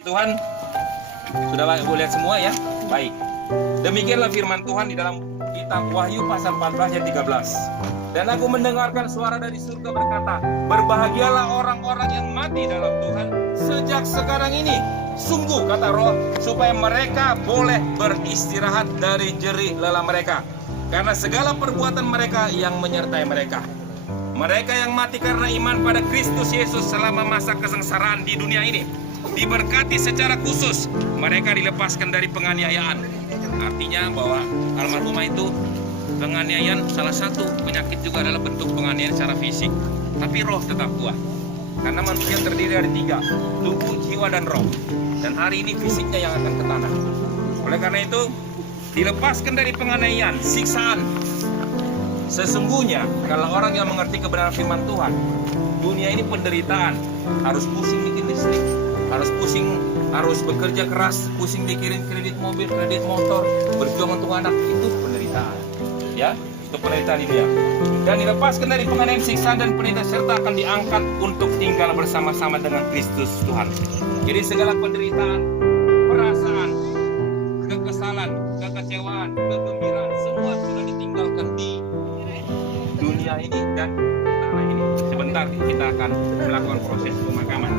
Tuhan, sudah boleh lihat semua ya? Baik. Demikianlah firman Tuhan di dalam kitab Wahyu pasal 14 ayat 13. Dan aku mendengarkan suara dari surga berkata, berbahagialah orang-orang yang mati dalam Tuhan sejak sekarang ini. Sungguh, kata Roh, supaya mereka boleh beristirahat dari jerih lelah mereka, karena segala perbuatan mereka yang menyertai mereka. Mereka yang mati karena iman pada Kristus Yesus selama masa kesengsaraan di dunia ini diberkati secara khusus. Mereka dilepaskan dari penganiayaan. Artinya bahwa almarhumah itu penganiayaan, salah satu penyakit juga adalah bentuk penganiayaan secara fisik. Tapi roh tetap kuat. Karena manusia terdiri dari 3, tubuh, jiwa, dan roh. Dan hari ini fisiknya yang akan ke tanah. Oleh karena itu, dilepaskan dari penganiayaan, siksaan. Sesungguhnya, kalau orang yang mengerti kebenaran firman Tuhan, dunia ini penderitaan, harus pusing bikin listrik, harus pusing, harus bekerja keras, pusing mikirin kredit mobil, kredit motor, berjuang untuk anak, itu penderitaan. Ya, itu penderitaan ini ya. Dan dilepaskan dari penganiayaan, siksaan, dan penderitaan, serta akan diangkat untuk tinggal bersama-sama dengan Kristus Tuhan. Jadi segala penderitaan, perasaan, kekesalan, kekecewaan, kegembiraan, semua sudah ditinggalkan di dunia ini dan tanah ini. Sebentar kita akan melakukan proses pemakaman.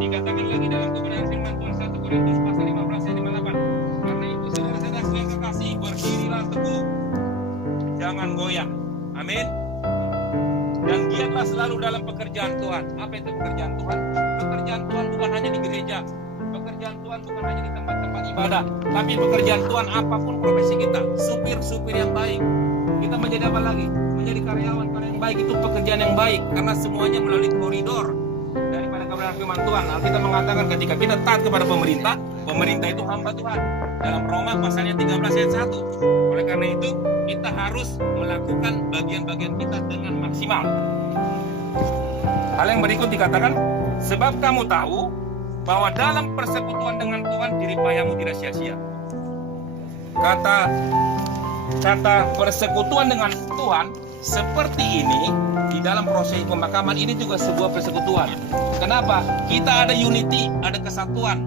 Dikatakan lagi dalam kebenaran firman Tuhan 1 Korintus pasal 15 ayat 58. Karena itu saudara-saudara yang kekasih, berdirilah teguh, jangan goyah. Amin. Dan giatlah selalu dalam pekerjaan Tuhan. Apa itu pekerjaan Tuhan? Pekerjaan Tuhan bukan hanya di gereja. Pekerjaan Tuhan bukan hanya di tempat-tempat ibadah. Tapi pekerjaan Tuhan apapun profesi kita. Supir-supir yang baik. Kita menjadi apa lagi? Menjadi karyawan yang baik, itu pekerjaan yang baik. Karena semuanya melalui koridor daripada kebenaran firman Tuhan. Alkitab mengatakan ketika kita taat kepada pemerintah, pemerintah itu hamba Tuhan. Dalam Roma pasalnya 13 ayat 1. Oleh karena itu, kita harus melakukan bagian-bagian kita dengan maksimal. Hal yang berikut dikatakan, sebab kamu tahu bahwa dalam persekutuan dengan Tuhan jerih payahmu tidak sia-sia. Kata persekutuan dengan Tuhan seperti ini di dalam proses pemakaman ini juga sebuah persekutuan. Kenapa? Kita ada unity, ada kesatuan,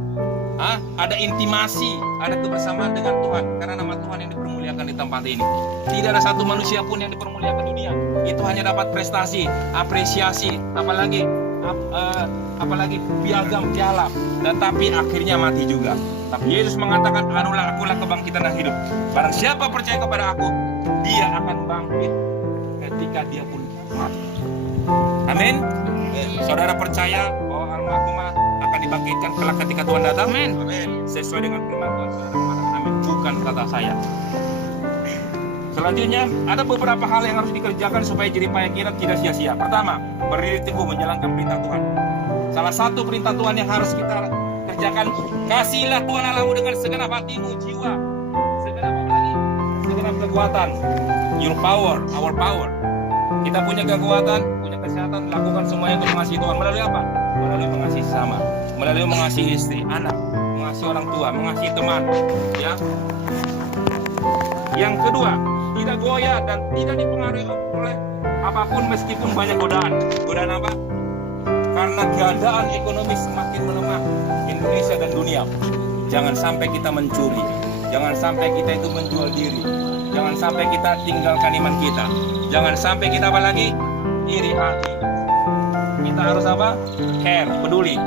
ada intimasi, ada kebersamaan dengan Tuhan. Karena nama Tuhan yang dipermuliakan di tempat ini. Tidak ada satu manusia pun yang dipermuliakan dunia. Itu hanya dapat prestasi, apresiasi, apalagi piagam piala, tetapi akhirnya mati juga. Tapi Yesus mengatakan, anulah akulah kebangkitan dan hidup. Barang siapa percaya kepada aku, dia akan bangkit ketika dia pun mati. Amin. Saudara percaya bahwa almarhumah akan dibangkitkan kelak ketika Tuhan datang? Amin. Sesuai dengan firman Tuhan, saudara mengatakan amin. Bukan kata saya. Selanjutnya, ada beberapa hal yang harus dikerjakan supaya jerih payah kita tidak sia-sia. Pertama, berdiri teguh menjalankan perintah Tuhan. Salah satu perintah Tuhan yang harus kita kerjakan, kasihilah Tuhan Allahmu dengan segenap hatimu, jiwa, segenap kekuatan. Your power, our power. Kita punya kekuatan, punya kesehatan, lakukan semuanya untuk mengasihi Tuhan. Melalui apa? Melalui mengasihi sesama, melalui mengasihi istri, anak, mengasihi orang tua, mengasihi teman. Ya. Yang kedua, tidak goyah dan tidak dipengaruhi oleh apapun meskipun banyak godaan. Godaan apa? Karena keadaan ekonomi semakin melemah Indonesia dan dunia. Jangan sampai kita mencuri. Jangan sampai kita itu menjual diri. Jangan sampai kita tinggalkan iman kita. Jangan sampai kita apa lagi? Iri hati. Kita harus apa? Care, peduli.